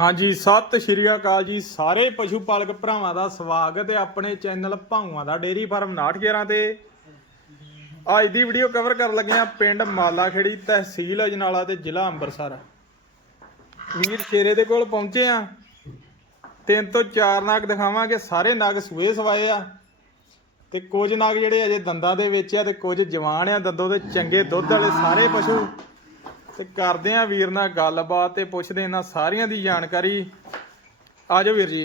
ਹਾਂਜੀ, ਸਤਿ ਸ਼੍ਰੀ ਅਕਾਲ ਜੀ। ਸਾਰੇ ਪਸ਼ੂ ਪਾਲਕ ਭਰਾਵਾਂ ਦਾ ਸਵਾਗਤ ਹੈ ਆਪਣੇ ਚੈਨਲ ਭਾਊਆਂ ਦਾ ਡੇਰੀ ਫਾਰਮ 911 ਤੇ। ਅੱਜ ਦੀ ਵੀਡੀਓ ਕਵਰ ਕਰਨ ਲੱਗੇ ਆ ਪਿੰਡ ਮਾਲਾਖੇੜੀ ਤਹਿਸੀਲ ਅਜਨਾਲਾ ਤੇ ਜ਼ਿਲ੍ਹਾ ਅੰਮ੍ਰਿਤਸਰ। ਵੀਰ ਸ਼ੇਰੇ ਦੇ ਕੋਲ ਪਹੁੰਚੇ ਆ ਤਿੰਨ ਤੋਂ ਚਾਰ ਨਾਗ ਦਿਖਾਵਾਂਗੇ। ਸਾਰੇ ਨਾਗ ਸੂਏ ਸਵਾਏ ਆ। ਤੇ ਕੁਝ ਨਾਗ ਜਿਹੜੇ ਅਜੇ ਦੰਦਾਂ ਦੇ ਵਿੱਚ ਆ ਤੇ ਕੁਝ ਜਵਾਨ ਆ। ਦੰਦੋਂ ਦੇ ਚੰਗੇ ਦੁੱਧ ਵਾਲੇ ਸਾਰੇ ਪਸ਼ੂ ਤੇ ਕਰਦੇ ਆ ਵੀਰ ਨਾਲ ਗੱਲਬਾਤ ਤੇ ਪੁੱਛਦੇ ਇਹਨਾਂ ਸਾਰੀਆਂ ਦੀ ਜਾਣਕਾਰੀ। ਆਜੋ ਵੀਰ ਜੀ।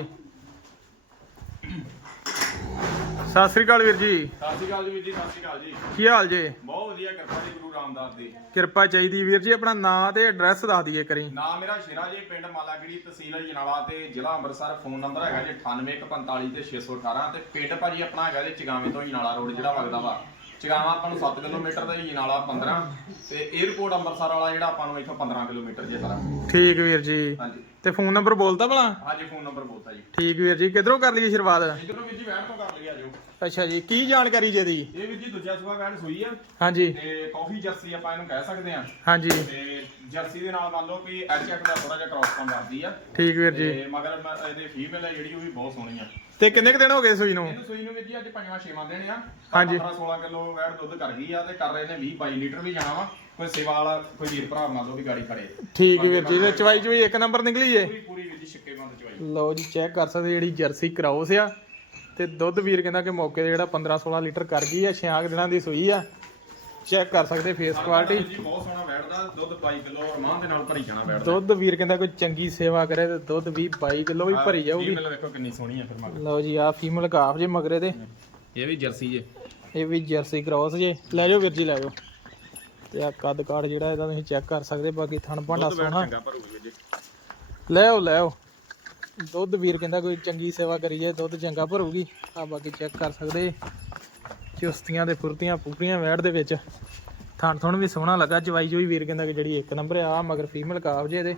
ਸਤਿ ਸ੍ਰੀ ਅਕਾਲ ਵੀਰ ਜੀ। ਸਤਿ ਸ਼੍ਰੀ ਅਕਾਲ ਜੀ ਵੀਰ ਜੀ ਸਤਿ ਸ਼੍ਰੀ ਅਕਾਲ ਜੀ। ਕੀ ਹਾਲ ਜੇ? ਬਹੁਤ ਵਧੀਆ ਕਿਰਪਾ ਜੀ ਗੁਰੂ ਰਾਮਦਾਸ ਦੀ। ਕਿਰਪਾ ਚਾਹੀਦੀ ਵੀਰ ਜੀ ਆਪਣਾ ਨਾਂ ਤੇ ਐਡਰੈਸ ਦੱਸ ਦਈਏ ਕਰੀ ਨਾਮ ਮੇਰਾ ਸ਼ੇਰਾ ਜੀ ਪਿੰਡ ਮਾਲਾਗੜੀ ਤਹਿਸੀਲ ਜਨਾਲਾ ਤੇ ਜ਼ਿਲ੍ਹਾ ਅੰਮ੍ਰਿਤਸਰ ਫੋਨ ਨੰਬਰ ਹੈਗਾ ਜੀ 9845 ਤੇ 618 ਤੇ ਪਿੰਡ ਭਾਜੀ ਆਪਣਾ ਹੈਗਾ ਜੀ ਚਗਾਵੇਂ ਤੋਂ ਜਨਾਲਾ ਰੋਡ ਜਿਹੜਾ ਵਗਦਾ ਵਾ। ਚਗਾਵਾ ਆਪਾਂ ਨੂੰ 7 ਕਿਲੋਮੀਟਰ ਦਾ ਜੀ ਜਨਾਲਾ 15 ਤੇ 에어ਪੋਰਟ ਅੰਮ੍ਰਿਤਸਰ ਵਾਲਾ ਜਿਹੜਾ ਆਪਾਂ ਨੂੰ ਇੱਥੋਂ 15 ਕਿਲੋਮੀਟਰ ਜੇ ਸਾਰਾ। ਠੀਕ ਵੀਰ ਜੀ। ਹਾਂਜੀ। ਤੇ ਫੋਨ ਨੰਬਰ ਬੋਲਤਾ ਭਲਾ? ਹਾਂਜੀ ਫੋਨ ਨੰਬਰ ਬੋਲਤਾ ਜੀ। ਠੀਕ ਵੀਰ ਜੀ ਕਿਧਰੋਂ ਕਰ ਲਈਏ ਸ਼ੁਰੂਆਤ? ਇਧਰੋਂ ਵੀਰ ਜੀ ਵੈਣ ਤੋਂ ਕਰ ਲਿਆ ਜੋ ਅੱਛਾ ਜੀ ਕੀ ਜਾਣਕਾਰੀ ਜੇ ਦੀ? ਇਹ ਵੀਰ ਜੀ ਦੂਜਾ ਸੁਆ ਵੈਣ ਸੂਈ ਆ। ਹਾਂਜੀ। ਤੇ ਕਾਫੀ ਜਰਸੀ ਆਪਾਂ ਇਹਨੂੰ ਕਹਿ ਸਕਦੇ ਆ। ਹਾਂਜੀ। ਤੇ ਜਰਸੀ ਦੇ ਨਾਲ ਮੰਨ ਲਓ ਕਿ ਐਚਐਫ ਦਾ ਥੋੜਾ ਜਿਹਾ ਕ੍ਰਾਸ ਕੰਮ ਕਰਦੀ ਆ। ਠੀਕ ਵੀਰ ਜੀ। ਤੇ ਮਗਰ ਇਹਦੇ ਫੀਮੇਲ ਹੈ ਜਿਹੜੀ ਉਹ ਵੀ ਬਹੁਤ ਸੋਹਣੀ ਆ। ਤੇ ਕਿੰਨੇ ਕੁ ਦਿਨ ਹੋ ਗਏ ਸੂਈ ਨੂੰ? ਇਹਨੂੰ ਸੂਈ ਨੂੰ ਵੀ ਜੀ ਅੱਜ ਪੰਜਵਾਂ ਛੇਵਾਂ ਦਿਨ ਆ। ਹਾਂਜੀ। 15 16 ਕਿਲੋ ਵੈਟ ਦੁੱਧ ਕਰ ਗਈ ਆ ਤੇ ਕਰ ਰਹੇ ਨੇ 20 22 ਲੀਟਰ ਵੀ ਜਾਣਾ ਵਾ। ਕੋਈ ਸੇਵਾ ਵਾਲਾ ਕੋਈ ਵੀਰ ਭਰਾ ਮੰਨ ਲਓ ਵੀ ਗਾੜੀ ਖੜੇ। ਠੀਕ ਵੀਰ ਜੀ ਤੇ ਚਵਾਈ ਚਵਾਈ ਇੱਕ ਨੰਬਰ ਨਿਕਲੀ ਜੇ ਪੂਰੀ ਪੂਰੀ ਵੀਰ ਜੀ ਛਿੱਕੇ ਬੰਦ ਚਵਾਈ। ਲਓ ਜੀ ਚੈੱਕ ਕਰ ਸਕਦੇ ਜਿਹੜੀ ਜਰਸੀ ਕਰਾਉਸ ਆ ਤੇ ਦੁੱਧ ਵੀਰ ਕਹਿੰਦਾ ਕਿ ਮੌਕੇ ਤੇ ਜਿਹੜਾ 15 16 ਲੀਟਰ ਕਰ ਗਈ ਆ 6 ਦਿਨਾਂ ਦੀ ਸੂਈ ਆ। ਚੈੱਕ ਕਰ ਸਕਦੇ ਫੇਸ ਕੁਆਲਿਟੀ ਜੀ ਬਹੁਤ ਸੋਹਣਾ ਵੈਟ ਦਾ ਦੁੱਧ 22 ਕਿਲੋ ਰਮਾਨ ਦੇ ਨਾਲ ਭਰੀ ਜਾਣਾ ਵੈਟ ਦਾ ਦੁੱਧ ਵੀਰ ਕਹਿੰਦਾ ਕੋਈ ਚੰਗੀ ਸੇਵਾ ਕਰੇ ਤੇ ਦੁੱਧ ਵੀ 22 ਕਿਲੋ ਵੀ ਭਰੀ ਜਾਊਗੀ। ਫੀਮੇਲ ਵੇਖੋ ਕਿੰਨੀ ਸੋਹਣੀ ਆ ਫਿਰ ਮਗਰ। ਲਓ ਜੀ ਆ ਫੀਮੇਲ ਕਾਫ ਜੇ ਮਗਰੇ ਤੇ। ਇਹ ਵੀ ਜਰਸੀ ਜੇ। ਇਹ ਵੀ ਜਰਸੀ ਕ੍ਰਾਸ ਜੇ। ਲੈ ਜਾਓ ਵੀਰ ਜੀ ਲੈ ਜਾਓ। ਤੇ ਆ ਕੱਦ ਕਾਠ ਜਿਹੜਾ ਇਹਦਾ ਤੁਸੀਂ ਚੈੱਕ ਕਰ ਸਕਦੇ ਬਾਕੀ ਥਣ ਭਾਂਡਾ ਸੋਹਣਾ। ਲੈ ਆਓ ਲੈ ਆਓ। ਦੁੱਧ ਵੀਰ ਕਹਿੰਦਾ ਕੋਈ ਚੰਗੀ ਸੇਵਾ ਕਰੀ ਜਾਏ ਦੁੱਧ ਚੰਗਾ ਭਰੂਗੀ। ਆ ਬਾਕੀ ਚੈੱਕ ਕਰ ਸਕਦੇ। ਚੁਸਤੀਆਂ ਤੇ ਫੁਰਤੀਆਂ ਪੂਰੀਆਂ ਵੈੜ ਦੇ ਵਿੱਚ। ਥਣ ਥਣ ਵੀ ਸੋਹਣਾ ਲੱਗਾ ਚਵਾਈ ਚੋਈ ਵੀਰ ਕਹਿੰਦਾ ਕਿ ਜਿਹੜੀ ਇੱਕ ਨੰਬਰ ਆ ਮਗਰ ਫੀਮੇਲ ਕਾਫ ਜੇ ਇਹਦੇ।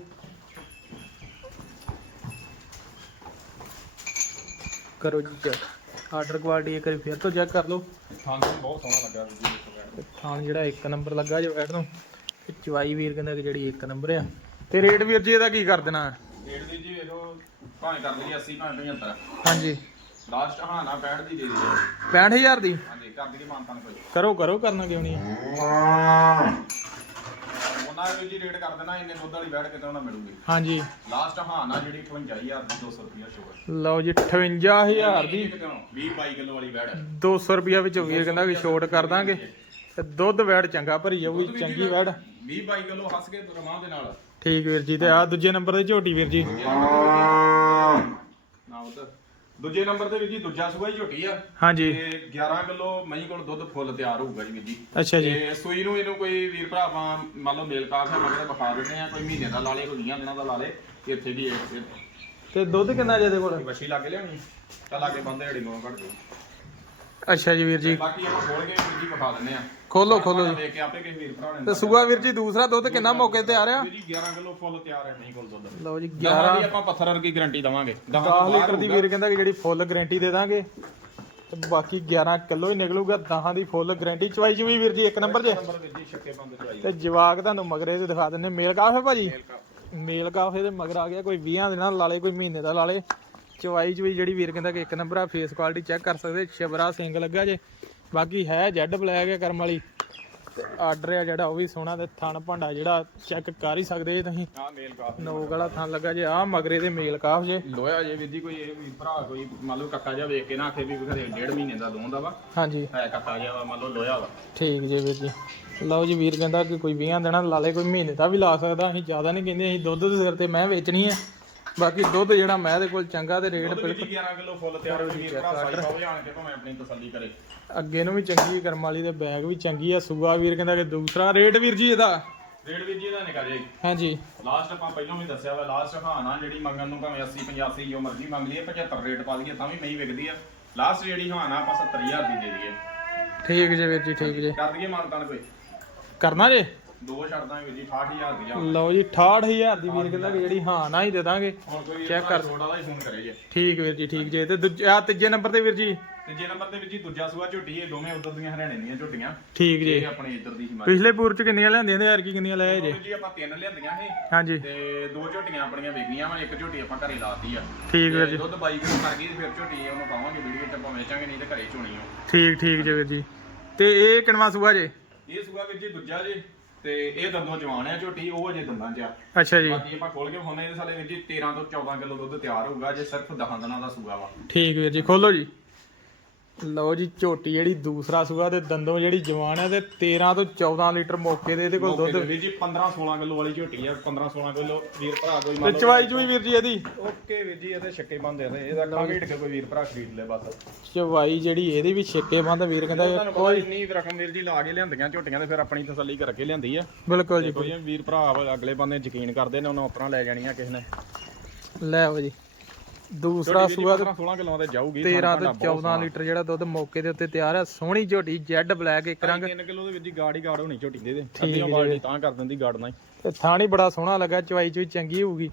ਕਰੋ ਜੀ ਚੈੱਕ ਆਰਡਰ ਕੁਆਲਿਟੀ ਇੱਕ ਵਾਰੀ ਫਿਰ ਤੋਂ ਚੈੱਕ ਕਰ ਲਓ। ਹਾਂ ਬਹੁਤ ਸੋਹਣਾ ਲੱਗਾ ਵੀਰ ਜੀ ਥਣ ਜਿਹੜਾ ਇੱਕ ਨੰਬਰ ਲੱਗਾ ਜੋ ਵੈੜ ਨੂੰ ਤੇ ਚਵਾਈ ਵੀਰ ਕਹਿੰਦਾ ਕਿ ਜਿਹੜੀ ਇੱਕ ਨੰਬਰ ਆ। ਤੇ ਰੇਟ ਵੀਰ ਜੀ ਇਹਦਾ ਕੀ ਕਰ ਦੇਣਾ? ਡੇਢ ਦੀ ਜੀ ਵੇਖੋ ਭਾਵੇਂ ਕਰ ਲਈਏ 80 ਭਾਵੇਂ 75 ਹਾਂਜੀ। ਲਾਸਟ ਹਾਂ ਨਾ 65 ਦੀ ਦੇ ਦਿਓ। 65000 ਦੀ? ਹਾਂਜੀ ਕਰ ਦੀ ਕੋਈ ਕਰੋ ਕਰੋ ਕਰਨਾ ਕਿਉਂ ਨਹੀਂ ਉਹਨਾਂ ਨੇ ਜੀ ਰੇਟ ਕਰ ਦੇਣਾ ਇੰਨੇ ਦੁੱਧ ਵਾਲੀ ਵੈੜ ਕਿਤੇ ਉਹਨਾਂ ਮਿਲੂਗੀ। ਹਾਂਜੀ। ਲਾਸਟ ਹਾਂ ਨਾ ਜਿਹੜੀ 55000 ਦੀ 200 ਰੁਪਿਆ ਸ਼ੁਗਰ ਲਓ ਜੀ 58000 ਦੀ। 20 22 ਕਿਲੋ ਵਾਲੀ ਵੈੜ 200 ਰੁਪਿਆ ਵਿੱਚ ਵੀਰ ਕਹਿੰਦਾ ਕਿ ਛੋਟ ਕਰ ਦਾਂਗੇ। ਤੇ ਦੁੱਧ ਵੈੜ ਚੰਗਾ ਭਰੀ ਜਾਊਗੀ ਚੰਗੀ ਵੈੜ 20 22 ਕਿਲੋ ਹੱਸ ਕੇ ਰਮਾਂ ਦੇ ਨਾਲ। ਠੀਕ ਵੀਰ ਜੀ ਤੇ ਆ ਦੂਜੇ ਨੰਬਰ ਤੇ ਝੋਟੀ ਵੀਰ ਜੀ। ਦੂਜੇ ਨੰਬਰ ਤੇ ਵੀ ਜੀ ਦੂਜਾ ਸੂਆ ਹੀ ਝੋਟੀ ਆ। ਹਾਂਜੀ। ਤੇ 11 ਕਿਲੋ ਮਹੀਂ ਕੋਲ ਦੁੱਧ ਫੁੱਲ ਤਿਆਰ ਹੋਊਗਾ ਜੀ ਵੀਰ ਜੀ। ਅੱਛਾ ਜੀ। ਤੇ ਸੂਈ ਨੂੰ ਇਹਨੂੰ ਕੋਈ ਵੀਰ ਭਰਾਵਾਂ ਮੰਨ ਲਓ ਮੇਲ ਕਾਫ ਹੈ ਮਗਰ ਵਿਖਾ ਦਿੰਦੇ ਆ ਕੋਈ ਮਹੀਨੇ ਦਾ ਲਾ ਲੇ ਕੋਈ 20 ਦਿਨਾਂ ਦਾ ਲਾ ਲੇ ਇੱਥੇ ਦੀ ਇਹ- ਤੇ ਦੁੱਧ ਕਿੰਨਾ ਜੇ ਇਹਦੇ ਕੋਲ? ਵਸ਼ੀ ਲਾਗੇ ਲਿਆਉਣੀ ਤਾਂ ਲਾਗੇ ਬੰਦੇ ਹੜੀ ਨੂੰ ਕੱਢ ਦਿਓ। ਅੱਛਾ ਜੀ ਵੀਰ ਜੀ। ਬਾਕੀ ਆਪਾਂ ਖੋਲ ਕੇ ਵੀਰ ਜੀ ਵਿਖਾ ਦਿੰਦੇ ਆ। ਖੋਲੋ ਖੋਲੋ ਜੀ। ਦੇਖ ਕੇ ਆਪੇ ਕਿਸੇ ਵੀਰ ਭਰਾ ਨੇ ਤੇ ਸੂਆ ਵੀਰ ਜੀ ਦੂਸਰਾ ਦੁੱਧ ਕਿੰਨਾ ਮੌਕੇ ਤੇ ਆ ਰਿਹਾ? ਵੀਰ ਜੀ 11 ਕਿਲੋ ਫੁੱਲ ਤਿਆਰ ਹੈ ਨਹੀਂ ਕੋਲ ਦੁੱਧ। ਲਓ ਜੀ 11 11 ਦੀ ਆਪਾਂ ਪੱਥਰ ਵਰਗੀ ਗਾਰੰਟੀ ਦਵਾਂਗੇ। 10 ਲੀਟਰ ਦੀ ਵੀਰ ਕਹਿੰਦਾ ਕਿ ਜਿਹੜੀ ਫੁੱਲ ਗਾਰੰਟੀ ਦੇ ਦਾਂਗੇ। ਤੇ ਬਾਕੀ 11 ਕਿਲੋ ਹੀ ਨਿਕਲੂਗਾ 10 ਦੀ ਫੁੱਲ ਗਾਰੰਟੀ ਚਵਾਈ ਚੁਈ ਵੀਰ ਜੀ ਇੱਕ ਨੰਬਰ ਜੇ। ਨੰਬਰ ਵੀਰ ਜੀ ਛੱਕੇ ਬੰਦ ਚਵਾਈ। ਤੇ ਜਵਾਕ ਤੁਹਾਨੂੰ ਮਗਰੇ ਤੇ ਦਿਖਾ ਦਿੰਨੇ ਮੇਲ ਕਾਫੇ ਭਾਜੀ? ਮੇਲ ਕਾਫੇ। ਦੇ ਮਗਰ ਆ ਗਿਆ ਕੋਈ 20 ਦਿਨਾਂ ਦਾ ਲਾਲੇ ਕੋਈ ਮਹੀਨੇ ਦਾ ਲਾਲੇ। ਚਵਾਈ ਚੁਈ ਜਿਹੜੀ ਵੀਰ ਕਹਿੰਦਾ ਕਿ ਇੱਕ ਨੰਬਰ ਆ ਫੇਸ ਕੁਆਲਿਟੀ ਚੈੱਕ ਕਰ ਸਕਦੇ ਸ਼ਬਰਾ ਸਿੰਗ ਲੱਗਾ ਜੇ। ਬਾਕੀ ਹੈ ਜੈਡ ਬਲੈਕ ਹੈ ਕਰਮ ਵਾਲੀ। ਆਰਡਰ ਆ ਜਿਹੜਾ ਉਹ ਵੀ ਸੋਹਣਾ ਤੇ ਥਣ ਭਾਂਡਾ ਜਿਹੜਾ ਚੈੱਕ ਕਰ ਹੀ ਸਕਦੇ ਜੇ ਤੁਸੀਂ। ਆ ਮੇਲ ਕਾਫ ਨੋਕ ਵਾਲਾ ਥਣ ਲੱਗਾ ਜੇ ਆ ਮਗਰੇ ਦੇ ਮੇਲ ਕਾਫ ਜੇ। ਲੋਇਆ ਜੇ ਵੀਰ ਜੀ ਕੋਈ ਇਹ ਵੀ ਭਰਾ ਕੋਈ ਮੰਨ ਲਓ ਕੱਕਾ ਜਿਹਾ ਵੇਖ ਕੇ ਨਾ ਆਖੇ ਵੀ ਘਰੇ ਡੇਢ ਮਹੀਨੇ ਦਾ ਦੋਂਦਾ ਵਾ। ਹਾਂਜੀ। ਹੈ ਕੱਕਾ ਜਿਹਾ ਵਾ ਮੰਨ ਲਓ ਲੋਇਆ ਵਾ। ਠੀਕ ਜੀ ਵੀਰ ਜੀ। ਲਓ ਜੀ ਵੀਰ ਕਹਿੰਦਾ ਕਿ ਕੋਈ 20 ਦਿਨਾਂ ਲਾ ਲੇ ਕੋਈ ਮਹੀਨੇ ਦਾ ਵੀ ਲਾ ਸਕਦਾ ਅਸੀਂ ਜ਼ਿਆਦਾ ਨਹੀਂ ਕਹਿੰਦੇ ਅਸੀਂ ਦੁੱਧ ਦੇ ਸਿਰ ਤੇ ਮੈਂ ਵੇਚਣੀ ਹੈ। ਬਾਕੀ ਦੁੱਧ ਜਿਹੜਾ ਮੈਂ ਦੇ ਕੋਲ ਚੰਗਾ ਤੇ ਰੇਟ ਜੀ 11 ਕਿਲੋ ਫੁੱਲ ਤਿਆਰ ਹੋ ਗਈ ਭਰਾ ਸਾਈ ਪਾਵੇ ਆਣ ਕੇ ਭਾਵੇਂ ਆਪਣੀ ਤਸੱਲੀ ਕਰੇ। ਅੱਗੇ ਨੂੰ ਵੀ ਚੰਗੀ ਕਰਮ ਵਾਲੀ ਦੇ ਬੈਗ ਵੀ ਚੰਗੀ ਆ ਸੂਆ ਵੀਰ ਕਹਿੰਦਾ ਕਿ ਦੂਸਰਾ ਰੇਟ ਵੀਰ ਜੀ ਇਹਦਾ। ਰੇਟ ਵੀਰ ਜੀ ਇਹਦਾ ਨਿਕਲ ਜਾਏ ਹਾਂਜੀ। ਲਾਸਟ ਆਪਾਂ ਪਹਿਲਾਂ ਵੀ ਦੱਸਿਆ ਵਾ ਲਾਸਟ ਹਾਨਾ ਜਿਹੜੀ ਮੰਗਣ ਨੂੰ ਭਾਵੇਂ 80 85 ਜੋ ਮਰਜ਼ੀ ਮੰਗ ਲਈਏ 75 ਰੇਟ ਪਾ ਦਈਏ ਤਾਂ ਵੀ ਨਹੀਂ ਵਿਕਦੀ ਆ। ਲਾਸਟ ਜਿਹੜੀ ਹਾਨਾ ਆਪਾਂ 70000 ਦੀ ਦੇ ਦਈਏ। ਠੀਕ ਜੇ ਵੀਰ ਜੀ ਠੀਕ ਜੇ। ਕਰ ਦਈਏ ਮਾਨਤਾਨ ਕੋਈ। ਕਰਨਾ ਜੇ? ਦੋ ਵੀਰ ਜੀ 68000 ਦੀ ਆ। ਲਓ ਜੀ 68000 ਦੀ ਵੀਰ ਕਹਿੰਦਾ ਕਿ ਜਿਹੜੀ ਹਾਂ ਨਾ ਹੀ ਦੇ ਦਾਂਗੇ। ਹੁਣ ਕੋਈ Check ਕਰ। ਛੋਟਾ ਵਾਲਾ ਹੀ ਫੋਨ ਕਰੇ ਜੇ। ਠੀਕ ਵੀਰ ਜੀ ਠੀਕ ਜੇ। ਤੇ ਦੂਜਾ ਤੀਜੇ ਨੰਬਰ ਤੇ ਵੀਰ ਜੀ। ਤੀਜੇ ਨੰਬਰ ਤੇ ਵੀਰ ਜੀ ਦੂਜਾ ਸੂਆ ਝੋਟੀ ਇਹ ਦੋਵੇਂ ਉਧਰ ਦੀਆਂ ਹਰਿਆਣੇ ਦੀਆਂ ਝੋਟੀਆਂ। ਠੀਕ ਜੀ। ਇਹ ਆਪਣੀ ਇੱਧਰ ਦੀ ਹਿਮਾਚਲ। ਪਿਛਲੇ ਪੂਰ ਚ ਕਿੰਨੀਆਂ ਲੈਂਦੀਆਂ ਤੇ ਯਾਰ ਕੀ ਕਿੰਨੀਆਂ ਲਏ ਜੇ? ਜੀ ਆਪਾਂ ਤਿੰਨ ਲਿਆਂਦੀਆਂ ਸੀ ਹਾਂਜੀ। ਤੇ ਦੋ ਝੋਟੀਆਂ ਆਪਣੀਆਂ ਵੇਗੀਆਂ ਵਾ ਇੱਕ ਝੋਟੀ ਆਪਾਂ ਘਰੇ ਲਾਤੀ ਆ। ਠੀਕ ਵੀਰ ਤੇ ਜੀ। ਦੁੱਧ ਬਾਈ ਕਿਲੋ ਕਰ ਗਈ ਤੇ ਫਿਰ ਝੋਟੀ ਉਹਨੂੰ ਪਾਵਾਂਗੇ ਵੀਡੀਓ ਚ ਆਪਾਂ ਵੇਚਾਂਗੇ ਨਹੀਂ ਤੇ ਘਰੇ ਚੋਣੀ ਆ ਠੀਕ ਠੀਕ ਜੇ ਵੀਰ ਜੀ। ਤੇ ਇਹ ਕਿਨਵਾ ਸੂਆ ਜੇ? ਇਹ ਸੂਆ ਵੀਰ ਜੀ ਦੂਜਾ ਜੀ। ਤੇ ਇਹ ਦੰਦੋਂ ਜਵਾਨ ਆ ਝੋਟੀ ਉਹ ਅਜੇ ਦੰਦਾਂ 'ਚ ਆ। ਅੱਛਾ ਜੀ। ਬਾਕੀ ਆਪਾਂ ਖੋਲ ਕੇ ਹੋਣੇ ਇਹਦੇ ਸਾਲੇ ਵੀਰ ਜੀ 13 ਤੋਂ 14 ਕਿਲੋ ਦੁੱਧ ਤਿਆਰ ਹੋਊਗਾ ਜੇ ਸਿਰਫ 10 ਦਿਨਾਂ ਦਾ ਸੂਆ ਵਾ। ਠੀਕ ਵੀਰ ਜੀ ਖੋਲੋ ਜੀ। ਲਓ ਜੀ ਝੋਟੀ ਜਿਹੜੀ ਦੂਸਰਾ ਸੂਆ ਤੇ ਦੰਦੋਂ ਜਿਹੜੀ ਜਵਾਨ ਹੈ ਤੇ 13 ਤੋਂ 14 ਲੀਟਰ ਮੌਕੇ ਦੇ ਇਹਦੇ ਕੋਲ ਦੁੱਧ ਤੇ ਵੀਰ ਜੀ 15 16 ਕਿਲੋ ਵਾਲੀ ਝੋਟੀ ਆ 15 16 ਕਿਲੋ ਵੀਰ ਭਰਾ ਕੋਈ ਤੇ ਮੰਨ ਲਓ। ਚਵਾਈ ਚੁਈ ਵੀਰ ਜੀ ਇਹਦੀ? ਓਕੇ ਵੀਰ ਜੀ ਇਹਦੇ ਛੱਕੇ ਬੰਦੇ ਆ ਇਹਦਾ ਕੰਮ ਹੀਟ ਕੇ ਕੋਈ ਵੀਰ ਭਰਾ ਖਰੀਦ ਲੈ ਬਸ। ਚਵਾਈ ਜਿਹੜੀ ਇਹਦੀ ਵੀ ਛੇਕੇ ਬੰਦ ਵੀਰ ਕਹਿੰਦਾ ਪਤਾ ਇੰਨੀ ਰਕਮ ਵੀਰ ਜੀ ਲਾ ਕੇ ਲਿਆਂਦੀਆਂ ਝੋਟੀਆਂ ਤੇ ਫਿਰ ਆਪਣੀ ਤਸੱਲੀ ਕਰਕੇ ਲਿਆਂਦੀ ਆ। ਬਿਲਕੁਲ ਜੀ। ਕੋਈ ਵੀਰ ਭਰਾ ਅਗਲੇ ਬੰਦੇ ਯਕੀਨ ਕਰਦੇ ਨੇ ਉਹਨਾਂ ਉਤਰਾ ਲੈ ਜਾਣੀਆਂ ਕਿਸੇ ਨੇ। ਲੈ ਆਓ ਜੀ। ਦੂਸਰਾ ਸੂਆ ਤੇ 16 ਕਿਲੋ ਤੇ ਜਾਊਗੀ 13 ਤੋਂ 14 ਲੀਟਰ ਜਿਹੜਾ ਦੁੱਧ ਮੌਕੇ ਦੇ ਉੱਤੇ ਤਿਆਰ ਹੈ ਸੋਹਣੀ ਝੋਟੀ ਜੈਡ ਬਲੈਕ ਇੱਕ ਰੰਗ। 3 ਕਿਲੋ ਦੇ ਵਿੱਚ ਹੀ ਗਾੜ ਗਾੜ ਹੋਣੀ ਝੋਟੀ ਦੇ ਦੇ ਅੱਧੀਆਂ ਬਾਲਟੀ ਤਾਂ ਕਰ ਦਿੰਦੀ ਗਾੜ ਨਾਲ। ਤੇ ਥਾਣੀ ਬੜਾ ਸੋਹਣਾ ਲੱਗਾ ਚਵਾਈ ਚੋਈ ਚੰਗੀ ਹੋਊਗੀ।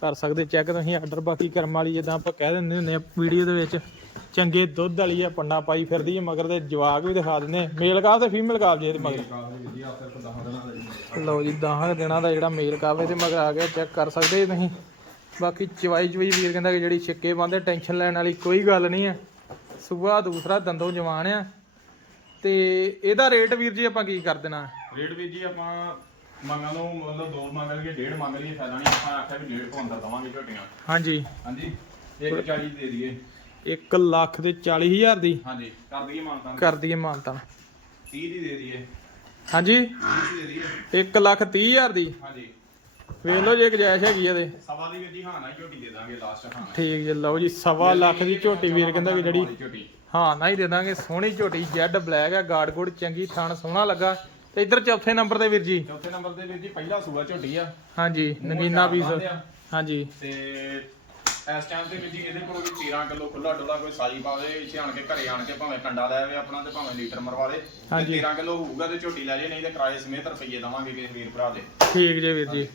ਕਰ ਸਕਦੇ ਚੈੱਕ ਤੁਸੀਂ ਆਰਡਰ ਬਾਕੀ ਕਰਮ ਵਾਲੀ ਜਿੱਦਾਂ ਆਪਾਂ ਕਹਿ ਦਿੰਦੇ ਹੁੰਦੇ ਆ ਵੀਡੀਓ ਦੇ ਵਿੱਚ। ਚੰਗੇ ਦੁੱਧ ਵਾਲੀ ਆ ਪੰਡਾ ਪਾਈ ਫਿਰਦੀ ਹੈ ਮਗਰ ਤੇ ਜਵਾਕ ਵੀ ਦਿਖਾ ਦਿੰਦੇ ਆ। ਮੇਲ ਕਾਫ ਤੇ ਫੀਮੇਲ ਕਾਫ ਜੇ ਇਹਦੇ ਮਗਰ। ਲਓ ਜੀ 10 ਦਿਨਾਂ ਦਾ ਜਿਹੜਾ ਮੇਲ ਕਾਫ ਇਹਦੇ ਮਗਰ ਆ ਗਿਆ ਚੈੱਕ ਕਰ ਸਕਦੇ ਤੁਸੀਂ। ਬਾਕੀ ਚਵਾਈ ਚਵਾਈ ਵੀਰ ਕਹਿੰਦਾ ਕਿ ਜਿਹੜੀ ਛਿੱਕੇ ਬੰਦੇ ਟੈਨਸ਼ਨ ਲੈਣ ਵਾਲੀ ਕੋਈ ਗੱਲ ਨਹੀਂ ਹੈ ਸੂਆ ਦੂਸਰਾ ਦੰਦੋਂ ਜਵਾਨ ਆ। ਤੇ ਇਹਦਾ ਰੇਟ ਵੀਰ ਜੀ ਆਪਾਂ ਕੀ ਕਰ ਦੇਣਾ? ਰੇਟ ਵੀ ਜੀ ਆਪਾਂ ਮੰਗਾਂ ਨੂੰ ਮਤਲਬ ਦੋ ਮੰਗ ਲਈਏ ਡੇਢ ਮੰਗ ਲਈਏ ਫਾਇਦਾ ਨਹੀਂ। ਆਪਾਂ ਆਖਿਆ ਵੀ ਡੇਢ ਅੰਦਰ ਦਵਾਂਗੇ ਝੋਟੀਆਂ। ਹਾਂਜੀ। ਹਾਂਜੀ? 140 ਦੇ ਦਈਏ। 1 ਲੱਖ ਤੇ 40 ਹਜ਼ਾਰ ਦੀ? ਹਾਂਜੀ। ਕਰ ਦਈਏ ਮਾਨਤਾ ਕਰ ਦਈਏ ਮਾਨਤਾ 30 ਦੀ ਦੇ ਦਈਏ। ਹਾਂਜੀ? 30 ਦੀ ਦੇ ਦਈਏ। 1 ਲੱਖ 30 ਹਜ਼ਾਰ ਦੀ? ਹਾਂਜੀ। ਵੇਖ ਲਓ ਜੇ ਗੁਜਾਇਸ਼ ਹੈਗੀ ਇਹਦੇ ਸਵਾ ਦੀ ਵੀ ਜੀ ਹਾਂ ਨਾ ਝੋਟੀ ਦੇ ਦਾਂਗੇ ਲਾਸਟ ਹਾਂ ਠੀਕ ਜੀ ਲਓ ਜੀ ਸਵਾ ਲੱਖ ਦੀ ਝੋਟੀ ਵੀਰ ਕਹਿੰਦਾ ਵੀ ਜਿਹੜੀ ਹਾਂ ਨਾ ਹੀ ਦੇ ਦਾਂਗੇ ਸੋਹਣੀ ਝੋਟੀ ਜੈਡ ਬਲੈਕ ਹੈ ਗਾਰਡ ਗੁੜ ਚੰਗੀ ਥਣ ਸੋਹਣਾ ਲੱਗਾ। ਤੇ ਇੱਧਰ ਚੌਥੇ ਨੰਬਰ ਤੇ ਵੀਰ ਜੀ। ਚੌਥੇ ਨੰਬਰ ਦੇ ਵਿੱਚ ਜੀ ਪਹਿਲਾ ਸੂਆ ਝੋਟੀ ਆ। ਹਾਂਜੀ ਨਗੀਨਾ ਪੀਸ ਆ। ਹਾਂਜੀ। ਤੇ ਇਸ ਟਾਈਮ ਤੇ ਵੀ ਜੀ ਇਹਦੇ ਕੋਲ ਵੀ 13 ਕਿਲੋ ਖੁੱਲਾ ਡੋਲਾ ਕੋਈ ਸਾਈ ਪਾਵੇ ਇੱਥੇ ਆਣ ਕੇ ਘਰੇ ਆਣ ਕੇ ਭਾਵੇਂ ਕੰਡਾ ਲੈ ਆਵੇ ਆਪਣਾ ਤੇ ਭਾਵੇਂ ਲੀਟਰ ਮਰਵਾ ਲੇ ਹਾਂਜੀ। 13 ਕਿਲੋ ਹੋਊਗਾ ਤੇ ਝੋਟੀ ਲੈ ਜੇ ਨਹੀਂ ਤੇ ਕਿਰਾਏ ਸਮੇਤ ਰੁਪਈਏ ਦਵਾਂਗੇ ਕਿਸੇ ਵੀਰ ਭਰਾ ਦੇ। ਠੀਕ ਜੇ ਵੀਰ ਜੀ।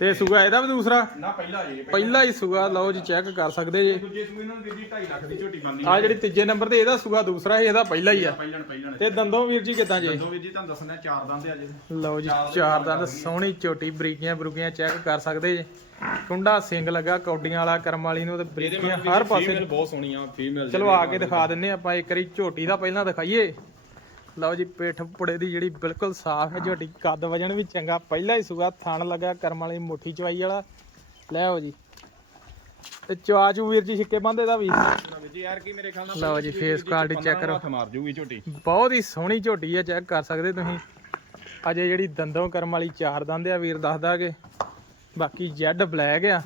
ਤੇ ਸੂਆ ਇਹਦਾ ਵੀ ਦੂਸਰਾ? ਨਾ ਪਹਿਲਾ ਜੀ ਪਹਿਲਾ। ਹੀ ਸੂਆ ਲਓ ਜੀ ਚੈੱਕ ਕਰ ਸਕਦੇ ਜੀ। ਦੂਜੇ ਸੂਏ ਨੂੰ ਵੀਰ ਜੀ 2.5 ਲੱਖ ਦੀ ਝੋਟੀ ਬੰਦੀ ਆ ਜਿਹੜੀ ਤੀਜੇ ਨੰਬਰ ਤੇ ਇਹਦਾ ਸੂਆ ਦੂਸਰਾ ਸੀ ਇਹਦਾ ਪਹਿਲਾ ਹੀ ਆ। ਪਹਿਲਣ ਪਹਿਲਣ। ਤੇ ਦੰਦੋਂ ਵੀਰ ਜੀ ਕਿਦਾਂ ਜੀ? ਦੋ ਵੀਰ ਜੀ ਤੁਹਾਨੂੰ ਦੱਸਣਾ ਚਾਰ ਦੰਦ ਆ ਜੀ ਲਓ ਜੀ ਚਾਰ ਦੰਦ ਸੋਹਣੀ ਝੋਟੀ ਬਰੀਕੀਆਂ ਬਰੂਕੀਆਂ ਚੈੱਕ ਕਰ ਸਕਦੇ ਜੀ। ਕੁੰਡਾ ਸਿੰਘ ਲੱਗਾ ਕੌਡੀਆਂ ਵਾਲਾ ਕਰਮ ਵਾਲੀ ਨੂੰ ਤੇ ਬਰੀਕੀਆਂ ਹਰ ਪਾਸੇ। ਫੀਮੇਲ ਬਹੁਤ ਸੋਹਣੀ ਆ ਫੀਮੇਲ ਚਲੋ ਆ ਕੇ ਦਿਖਾ ਦਿੰਨੇ ਆਪਾਂ ਇੱਕ ਵਾਰੀ ਝੋਟੀ ਦਾ ਪਹਿਲਾਂ ਦਿਖਾਈਏ। ਲਓ ਜੀ ਪੇਠ ਪੁੜੇ ਦੀ ਜਿਹੜੀ ਬਿਲਕੁਲ ਸਾਫ਼ ਹੈ ਝੋਟੀ ਕੱਦ ਵਜਣ ਵੀ ਚੰਗਾ। ਪਹਿਲਾ ਹੀ ਸੂਆ ਥਣ ਲੱਗਾ ਕਰਮ ਵਾਲੀ ਮੁੱਠੀ ਚਵਾਈ ਵਾਲਾ। ਲੈ ਆਓ ਜੀ। ਤੇ ਚਵਾਚੂ ਵੀਰ ਜੀ ਛਿੱਕੇ ਬੰਦੇ ਦਾ ਵੀ? ਵੀਰ ਜੀ ਯਾਰ ਕੀ ਮੇਰੇ ਖਿਆਲ ਨਾਲ ਲਓ ਜੀ ਫੇਸ ਕੁਆਲਿਟੀ ਚੈੱਕ ਕਰੋ। ਹੱਥ ਮਾਰ ਜੂਗੀ ਝੋਟੀ। ਬਹੁਤ ਹੀ ਸੋਹਣੀ ਝੋਟੀ ਹੈ ਚੈੱਕ ਕਰ ਸਕਦੇ ਤੁਸੀਂ। ਅਜੇ ਜਿਹੜੀ ਦੰਦੋਂ ਕਰਮ ਵਾਲੀ ਚਾਰ ਦੰਦ ਆ ਵੀਰ ਦੱਸਦਾ ਕਿ ਬਾਕੀ ਜੈਡ ਬਲੈਕ ਆ।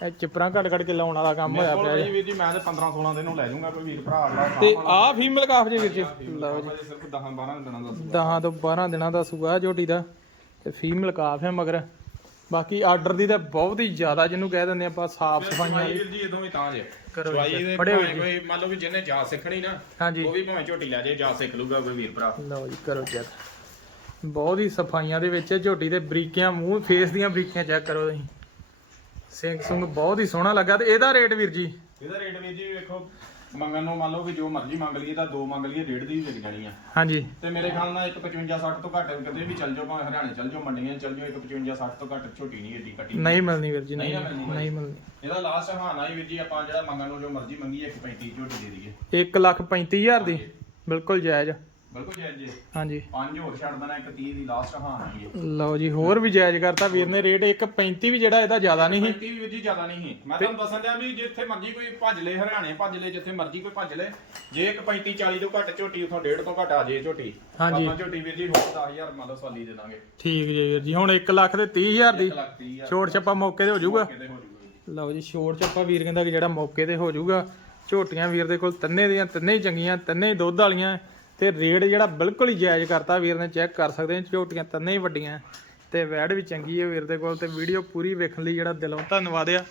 ਇਹ ਚਿਪਰਾਂ ਘੜ ਘੜ ਕੇ ਲਾਉਣ ਵਾਲਾ ਕੰਮ ਹੋਇਆ ਪਿਆ ਜੀ। ਵੀਰ ਜੀ ਮੈਂ ਤੇ 15 16 ਦਿਨ ਨੂੰ ਲੈ ਜਾਊਂਗਾ ਕੋਈ ਵੀਰ ਭਰਾ ਅਗਲਾ ਤੇ ਆਹ ਫੀਮੇਲ ਕਾਫ ਜੀ ਵੀਰ ਜੀ। ਲਓ ਜੀ। ਸਿਰਫ 10 12 ਦਿਨਾਂ ਦਾ 10 ਤੋਂ 12 ਦਿਨਾਂ ਦਾ ਸੂਆ ਝੋਟੀ ਦਾ। ਤੇ ਫੀਮੇਲ ਕਾਫ ਹੈ ਮਗਰ। ਬਾਕੀ ਆਰਡਰ ਦੀ ਤਾਂ ਬਹੁਤ ਹੀ ਜ਼ਿਆਦਾ ਜਿਹਨੂੰ ਕਹਿ ਦਿੰਦੇ ਆਪਾਂ ਸਾਫ਼ ਸਫਾਈਆਂ ਸਫ਼ਾਈ ਵੀਰ ਜੀ ਇਦੋਂ ਵੀ ਤਾਂ ਜੇ। ਜੀ, ਦੇ। ਕੋਈ ਮੰਨ ਲਓ ਵੀ ਜਿਹਨੇ ਜਾ ਸਿੱਖਣੀ ਨਾ ਉਹ ਵੀ ਭਾਵੇਂ ਝੋਟੀ ਲੈ ਜੇ ਜਾ ਸਿੱਖ ਲੂਗਾ ਕੋਈ ਵੀਰ ਭਰਾ। ਲਓ ਜੀ ਕਰੋ ਚੈੱਕ ਬਹੁਤ ਹੀ ਸਫਾਈਆਂ ਦੇ ਵਿੱਚ ਹੈ ਝੋਟੀ ਦੇ ਬਰੀਕੀਆਂ ਮੂੰਹ ਫੇਸ ਦੀਆਂ ਬਰੀਕੀਆਂ ਚੈੱਕ ਕਰੋ ਤੁਸੀਂ। ਸਿੰਘ ਸੁੰਗ ਬਹੁਤ ਹੀ ਸੋਹਣਾ ਲੱਗਾ ਤੇ ਇਹਦਾ ਰੇਟ ਵੀਰ ਜੀ? ਇਹਦਾ ਰੇਟ ਵੀਰ ਜੀ ਵੇਖੋ ਮੰਗਣ ਨੂੰ ਮੰਨ ਲਓ ਵੀ ਜੋ ਮਰਜ਼ੀ ਮੰਗ ਲਈਏ ਤਾਂ ਦੋ ਮੰਗ ਲਈਏ ਡੇਢ ਦੀ ਵਿਕ ਜਾਣੀ ਆ। ਹਾਂਜੀ। ਤੇ ਮੇਰੇ ਖਿਆਲ ਨਾਲ 155 60 ਤੋਂ ਘੱਟ ਕਦੇ ਵੀ ਚੱਲ ਜਾਓ ਭਾਵੇਂ ਹਰਿਆਣੇ ਚੱਲ ਜਾਓ ਮੰਡੀਆਂ ਚੱਲ ਜਾਓ 155 60 ਤੋਂ ਘੱਟ ਝੋਟੀ ਨਹੀਂ ਏਡੀ ਕੱਟੀ। ਨਹੀਂ ਮਿਲਣੀ ਵੀਰ ਜੀ ਨਹੀਂ ਨਹੀਂ ਨਾ ਮਿਲਣੀ। ਨਹੀਂ ਮਿਲਣੀ। ਇਹਦਾ ਲਾਸਟ ਹਾਨਾ ਹੀ ਵੀਰ ਜੀ ਆਪਾਂ ਜਿਹੜਾ ਮੰਗਣ ਨੂੰ ਜੋ ਮਰਜ਼ੀ ਮੰਗੀ 135 ਝੋਟੀ ਦੇ ਦਈਏ। 1 ਲੱਖ 35000 ਦੀ? ਬਿਲਕੁਲ ਜਾਇਜ਼। ਬਿਲਕੁਲ ਜਾਇਜ਼ ਜੀ। ਹਾਂਜੀ। ਪੰਜ ਹੋਰ ਛੱਡ ਦੇਣਾ ਇੱਕ 30 ਦੀ ਲਾਸਟ ਹਾਨਾ ਹੀ ਹੈ। ਲਓ ਜੀ ਹੋਰ ਵੀ ਜਾਇਜ਼ ਕਰਤਾ ਵੀਰ ਨੇ ਰੇਟ 135 ਵੀ ਜਿਹੜਾ ਇਹਦਾ ਜ਼ਿਆਦਾ ਨਹੀਂ ਸੀ। 35 ਵੀ ਵੀਰ ਜੀ ਜ਼ਿਆਦਾ ਨਹੀਂ ਸੀ। ਮੈਂ ਤੁਹਾਨੂੰ ਦੱਸਣ ਦਿਆਂ ਵੀ ਜਿੱਥੇ ਮਰਜ਼ੀ ਕੋਈ ਭੱਜ ਲੇ ਹਰਿਆਣੇ ਭੱਜ ਲੇ ਜਿੱਥੇ ਮਰਜ਼ੀ ਕੋਈ ਭੱਜ ਲੇ ਜੇ ਇੱਕ 35 40 ਤੋਂ ਘੱਟ ਝੋਟੀ ਉਥੋਂ 1.5 ਤੋਂ ਘੱਟ ਆ ਜੇ ਝੋਟੀ ਹਾਂਜੀ। ਆਪਾਂ ਝੋਟੀ ਵੀਰ ਜੀ ਹੋਰ 10000 ਮੰਨ ਲਓ ਸਵਾਲੀ ਦੇ ਦਾਂਗੇ। ਠੀਕ ਜੀ ਵੀਰ ਜੀ ਹੁਣ 1 ਲੱਖ ਤੇ 30000 ਦੀ 1 ਲੱਖ 30000 ਛੋਟ ਛੱਪਾ ਮੌਕੇ ਤੇ ਹੋ ਜਾਊਗਾ। ਜੀ। ਲਓ ਜੀ ਛੋਟ ਛੱਪਾ ਵੀਰ ਕਹਿੰਦਾ ਕਿ ਜਿਹੜਾ ਮੌਕੇ ਤੇ ਹੋ ਜਾਊਗਾ ਝੋਟੀਆਂ ਵੀਰ ਦੇ ਕੋਲ ਤਿੰਨੇ ਦੀਆਂ ਤਿੰਨੇ ਹੀ ਚੰਗੀਆਂ ਤਿੰਨੇ ਹੀ ਦੁੱਧ ਵਾਲੀਆਂ। ਤੇ ਰੇਟ ਜਿਹੜਾ ਬਿਲਕੁਲ ਹੀ ਜਾਇਜ਼ ਕਰਤਾ, ਵੀਰ ਨੇ ਚੈੱਕ ਕਰ ਸਕਦੇ ਹੋ ਝੋਟੀਆਂ ਤਿੰਨੇ ਹੀ ਵੱਡੀਆਂ, ਤੇ ਵੈੜ ਵੀ ਚੰਗੀ ਹੈ ਵੀਰ ਦੇ ਕੋਲ, ਤੇ ਵੀਡੀਓ ਪੂਰੀ ਵੇਖਣ ਲਈ ਜਿਹੜਾ ਦਿਲੋਂ ਧੰਨਵਾਦ ਆ।